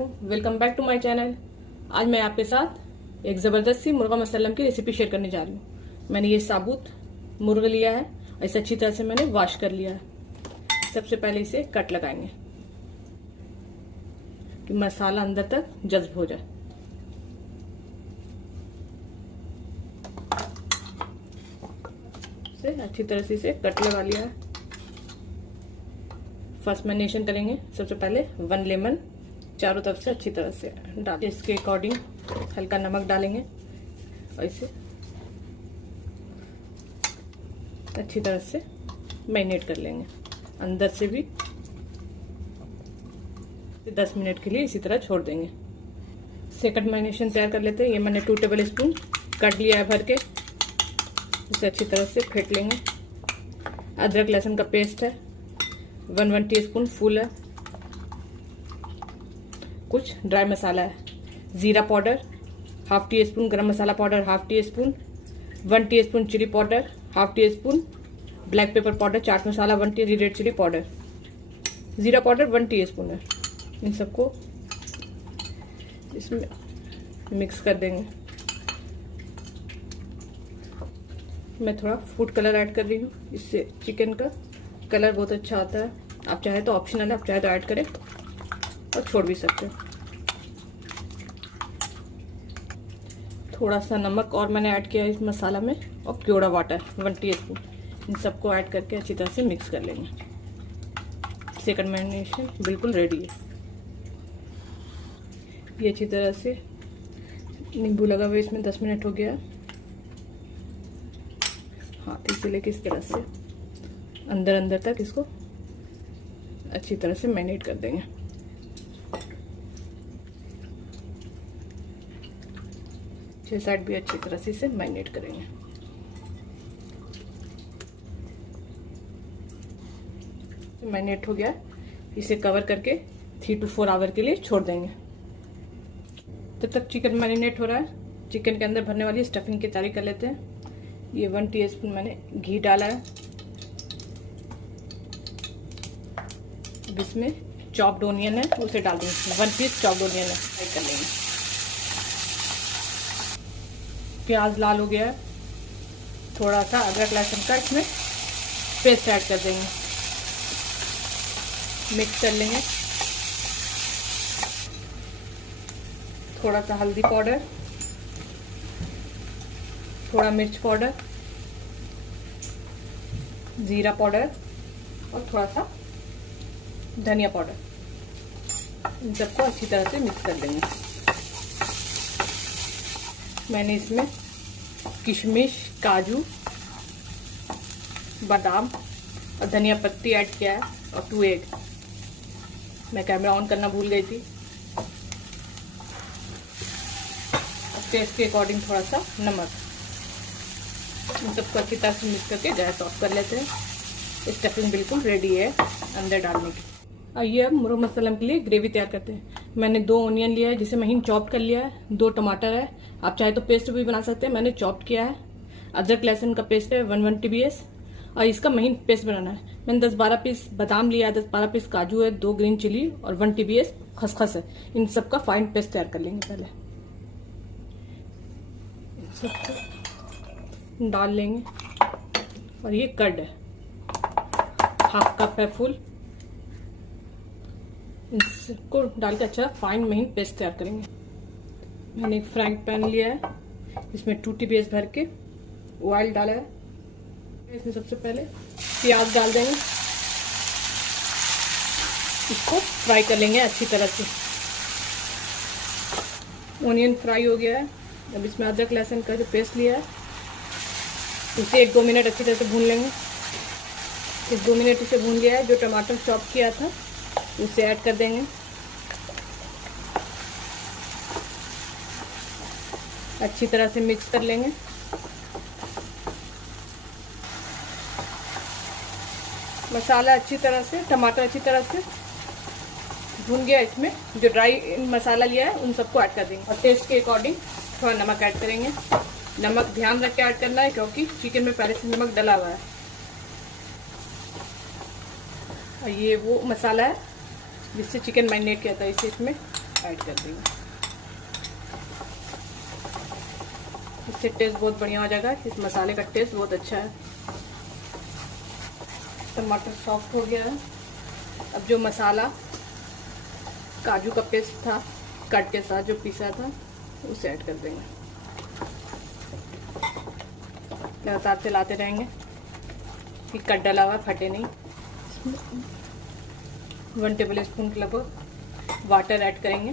वालेकुम, welcome back to my channel. आज मैं आपके साथ एक ज़बरदस्त सी मुर्गा मसल्लम की रेसिपी शेयर करने जा रही हूँ। मैंने ये साबुत मुर्गा लिया है, इसे अच्छी तरह से मैंने वॉश कर लिया है। सबसे पहले इसे कट लगाएंगे कि मसाला अंदर तक जज्ब हो जाए। से अच्छी तरह से इसे कट लगा लिया है। फर्स्ट मैरिनेशन करेंगे। सबसे पहले 1 लेमन चारों तरफ से अच्छी तरह से डाल, इसके अकॉर्डिंग हल्का नमक डालेंगे और इसे अच्छी तरह से मैरिनेट कर लेंगे। अंदर से भी 10 मिनट के लिए इसी तरह छोड़ देंगे। सेकंड मैरिनेशन तैयार कर लेते हैं। ये मैंने 2 टेबल स्पून कट लिया है भर के, इसे अच्छी तरह से फेंट लेंगे। अदरक लहसुन का पेस्ट है, 1 टीस्पून फूल है। कुछ ड्राई मसाला है, ज़ीरा powder 1/2 teaspoon, garam masala powder 1/2 teaspoon, 1 teaspoon chilli powder 1/2 teaspoon, black pepper powder, chaat masala 1 teaspoon, red chilli powder, ज़ीरा पाउडर 1 टीस्पून है। इन सबको इसमें मिक्स कर देंगे। मैं थोड़ा फूड कलर ऐड कर रही हूँ, इससे चिकन का कलर बहुत अच्छा आता है। आप चाहे तो ऑप्शनल है, आप चाहे तो ऐड करें और छोड़ भी सकते हो। थोड़ा सा नमक और मैंने ऐड किया है इस मसाला में, और क्योड़ा वाटर 1 टीस्पून। इन सबको ऐड करके अच्छी तरह से मिक्स कर लेंगे। सेकंड मैरिनेशन बिल्कुल रेडी है। ये अच्छी तरह से नींबू लगा हुआ इसमें 10 मिनट हो गया। हाथ से लेके इस तरह से अंदर तक इसको अच्छी तरह से मैरिनेट कर देंगे। छह साइड भी अच्छी तरह से इसे मैरिनेट करेंगे। मैरिनेट हो गया, इसे कवर करके 3 to 4 आवर के लिए छोड़ देंगे। तब तक चिकन मैरिनेट हो रहा है। चिकन के अंदर भरने वाली स्टफिंग की तैयारी कर लेते हैं। ये 1 टीस्पून मैंने घी डाला है। अब इसमें चॉप्ड ओनियन है, उसे डाल देंगे। 1 पीस चॉप्ड ओनियन है, फ्राई कर लेंगे। प्याज लाल हो गया है। थोड़ा सा अदरक लहसुन का इसमें पेस्ट ऐड कर देंगे, मिक्स कर लेंगे। थोड़ा सा हल्दी पाउडर, थोड़ा मिर्च पाउडर, जीरा पाउडर और थोड़ा सा धनिया पाउडर। इन सबको अच्छी तरह से मिक्स कर देंगे। मैंने इसमें किशमिश, काजू, बादाम और धनिया पत्ती ऐड किया है, और 2 एग। मैं कैमरा ऑन करना भूल गई थी। टेस्ट के अकॉर्डिंग थोड़ा सा नमक। इन सबको अच्छी तरह से मिक्स करके गैस ऑफ कर लेते हैं। स्टफिंग बिल्कुल रेडी है अंदर डालने की। आइए अब मुर्गा मसल्लम के लिए ग्रेवी तैयार करते हैं। मैंने 2 ओनियन लिया है, जिसे महीन चॉप कर लिया है। 2 टमाटर है, आप चाहे तो पेस्ट भी बना सकते हैं, मैंने चॉप किया है। अदरक लहसुन का पेस्ट है 1 TBS, और इसका महीन पेस्ट बनाना है। मैंने 10-12 पीस बादाम लिया है, 10-12 पीस काजू है, 2 ग्रीन चिली और 1 TBS खसखस है। इन सबका फाइन पेस्ट तैयार कर लेंगे। पहले इन सबको डाल लेंगे, और ये कर्ड है 1/2 कप है फुल। इसको डाल के अच्छा फाइन महीन पेस्ट तैयार करेंगे। मैंने एक फ्राइंग पैन लिया है, इसमें 2 TBS भर के ऑयल डाला है। इसमें सबसे पहले प्याज डाल देंगे, इसको फ्राई कर लेंगे अच्छी तरह से। ओनियन फ्राई हो गया है। अब इसमें अदरक लहसुन का जो पेस्ट लिया है, इसे 1-2 मिनट अच्छी तरह से भून लेंगे। इस 2 मिनट इसे भून लिया है। जो टमाटर चॉप किया था उसे ऐड कर देंगे। अच्छी तरह से मिक्स कर लेंगे। मसाला अच्छी तरह से, टमाटर अच्छी तरह से भून गया। इसमें जो ड्राई मसाला लिया है उन सबको ऐड कर देंगे, और टेस्ट के अकॉर्डिंग थोड़ा नमक ऐड करेंगे। नमक ध्यान रख के ऐड करना है, क्योंकि चिकन में पहले से नमक डला हुआ है। और ये वो मसाला है जिससे चिकन मैरिनेट किया था, इसे इसमें ऐड कर देंगे। इससे टेस्ट बहुत बढ़िया हो जाएगा। इस मसाले का टेस्ट बहुत अच्छा है। टमाटर सॉफ्ट हो गया है। अब जो मसाला काजू का पेस्ट था कट के साथ जो पीसा था उसे ऐड कर देंगे। लगातार चलाते रहेंगे कि कट डला हुआ फटे नहीं। 1 टेबल स्पून के लगभग वाटर ऐड करेंगे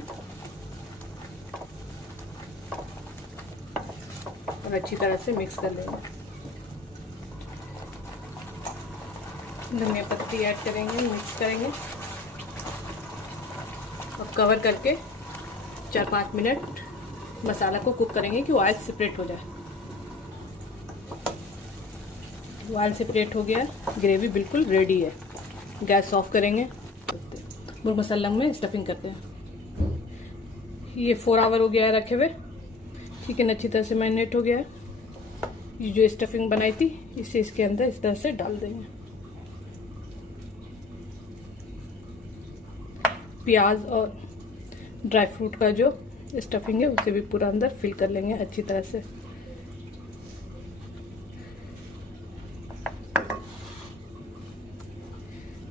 और अच्छी तरह से मिक्स कर लेंगे। धनिया पत्ती ऐड करेंगे, मिक्स करेंगे और कवर करके 4-5 मिनट मसाला को कुक करेंगे कि ऑयल सेपरेट हो जाए। ऑयल सेपरेट हो गया, ग्रेवी बिल्कुल रेडी है। गैस ऑफ करेंगे। मुर्ग मसल्लम में स्टफिंग करते हैं। ये 4 आवर हो गया है रखे हुए। चिकन अच्छी तरह से मैरिनेट हो गया है। ये जो स्टफिंग बनाई थी इसे इसके अंदर इस तरह से डाल देंगे। प्याज और ड्राई फ्रूट का जो स्टफिंग है उसे भी पूरा अंदर फिल कर लेंगे अच्छी तरह से।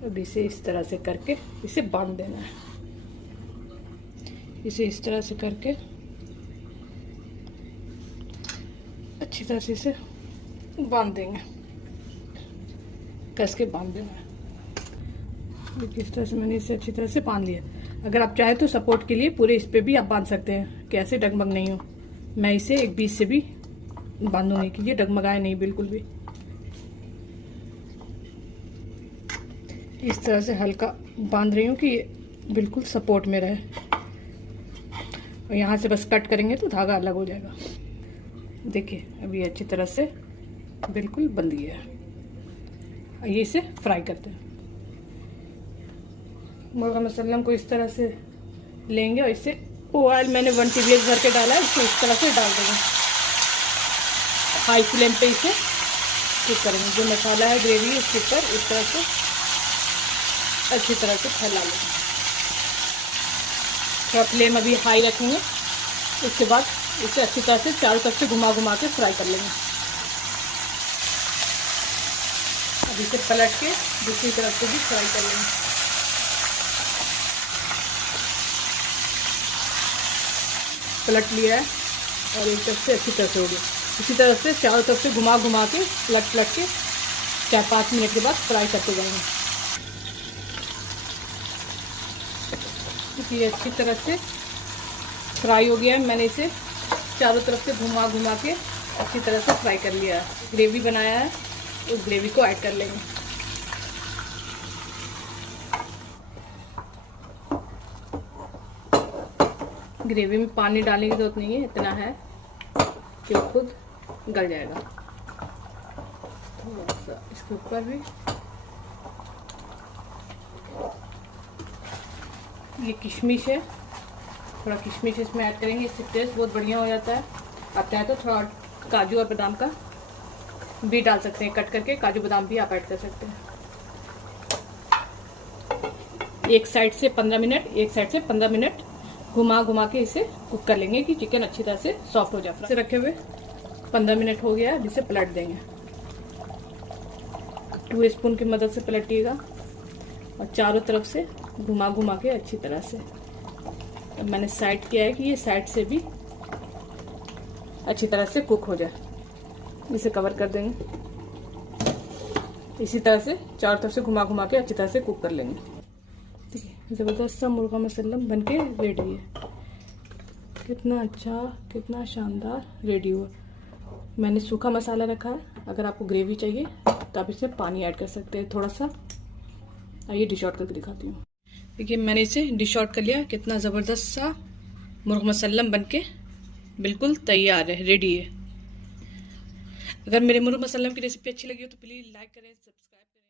अब इसे इस तरह से करके इसे बांध देना है। इसे इस तरह से करके अच्छी तरह से इसे बांध देंगे, कस के बांध देना है। इस तरह से मैंने इसे अच्छी तरह से बांध लिया। अगर आप चाहे तो सपोर्ट के लिए पूरे इस पे भी आप बांध सकते हैं कि ऐसे डगमग नहीं हो। मैं इसे एक बीच से भी बांधूंगी कि ये डगमगाए नहीं बिल्कुल भी। इस तरह से हल्का बांध रही हूँ कि ये बिल्कुल सपोर्ट में रहे। और यहाँ से बस कट करेंगे तो धागा अलग हो जाएगा। देखिए अभी अच्छी तरह से बिल्कुल बंध गया है। ये इसे फ्राई करते हैं। मुर्गा मसल्लम को इस तरह से लेंगे और इसे ऑयल मैंने 1 टीबीएच भर के डाला है, इसे इस तरह से डाल देंगे। हाई फ्लेम पे इसे कुक करेंगे। जो मसाला है ग्रेवी उसके ऊपर इस तरह से अच्छी तरह से फैला लेंगे। थोड़ा फ्लेम अभी हाई रखेंगे। उसके बाद इसे अच्छी तरह से चारों तरफ से घुमा घुमा के फ्राई कर लेंगे। अब इसे पलट के दूसरी तरफ से भी फ्राई कर लेंगे। पलट लिया है और एक तरफ से अच्छी तरह से हो गया। इसी तरह से चारों तरफ से घुमा घुमा के पलट के 4-5 मिनट के बाद फ्राई करते जाएंगे। ये अच्छी तरह से फ्राई हो गया है। मैंने इसे चारों तरफ से घुमा घुमा के अच्छी तरह से फ्राई कर लिया है। ग्रेवी बनाया है उस ग्रेवी को ऐड कर लेंगे। ग्रेवी में पानी डालने की जरूरत नहीं है, इतना है कि खुद गल जाएगा। थोड़ा सा इसके ऊपर भी ये किशमिश है, थोड़ा किशमिश इसमें ऐड करेंगे, इससे टेस्ट बहुत बढ़िया हो जाता है। आप चाहे तो थोड़ा काजू और बादाम का भी डाल सकते हैं, कट करके काजू बादाम भी आप ऐड कर सकते हैं। एक साइड से 15 मिनट, एक साइड से 15 मिनट घुमा घुमा के इसे कुक कर लेंगे कि चिकन अच्छी तरह से सॉफ्ट हो जाए। इसे रखे हुए 15 मिनट हो गया, जिसे पलट देंगे। 2 स्पून की मदद से पलटिएगा और चारों तरफ से घुमा घुमा के अच्छी तरह से। अब मैंने साइड किया है कि ये साइड से भी अच्छी तरह से कुक हो जाए। इसे कवर कर देंगे। इसी तरह से चारों तरफ से घुमा घुमा के अच्छी तरह से कुक कर लेंगे। ठीक है, ज़बरदस्त सा मुर्गा मसल्लम बनके रेडी है। कितना अच्छा, कितना शानदार रेडी हुआ। मैंने सूखा मसाला रखा है। अगर आपको ग्रेवी चाहिए तो आप इसे पानी ऐड कर सकते हैं थोड़ा सा। आइए डिश आउट करके दिखाती हूँ। देखिए मैंने इसे डिश आउट कर लिया। कितना ज़बरदस्त सा मुर्गा मसल्लम बनके बिल्कुल तैयार है, रेडी है। अगर मेरे मुर्गा मसल्लम की रेसिपी अच्छी लगी हो तो प्लीज़ लाइक करें, सब्सक्राइब करें।